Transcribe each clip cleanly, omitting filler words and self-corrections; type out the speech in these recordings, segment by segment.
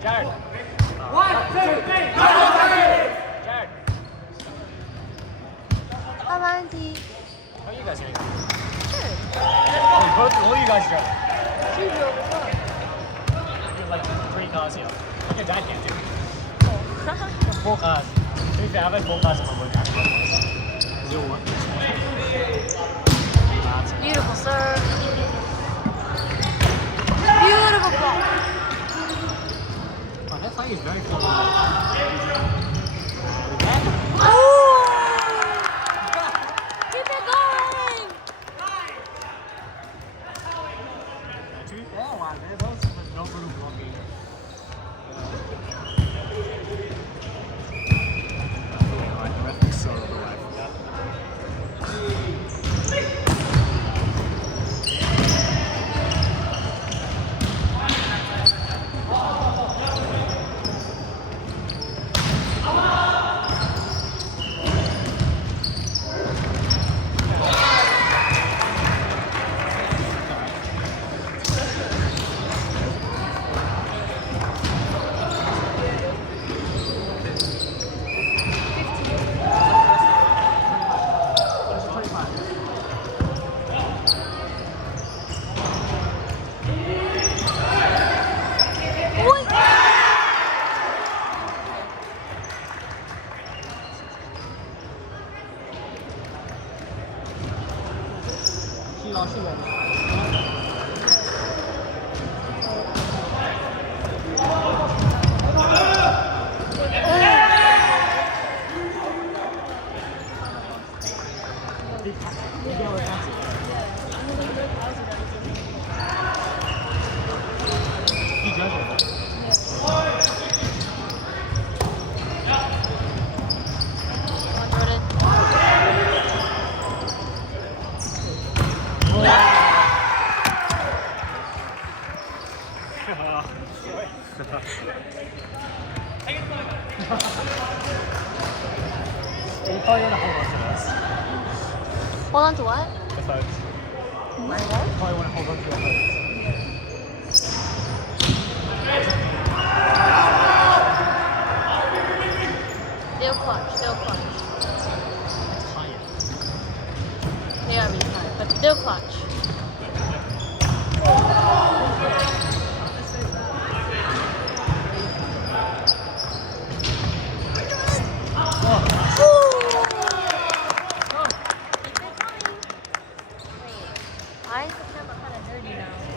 Jared. Jared. How many? How are you guys doing? Sure. All you guys drove. She drove as well. Like 3 cars here. Like your dad can't do. Oh. 4 cars. To be fair, I've had 4 cars in my work actually. Zero one. Beautiful serve. Beautiful ball. Oh, that play is very cool. Oh! Keep it going! To be fair, wow, that was no little blocking. Alright, the ref is so away. She lost it. He does it. You probably want to hold on to this. Hold on to what? The phones. My what? You probably want to hold on to your phones. They'll clutch. They'll clutch. Tired. They are really tired, but they'll clutch. Why is the camera kind of dirty now?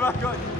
Back on.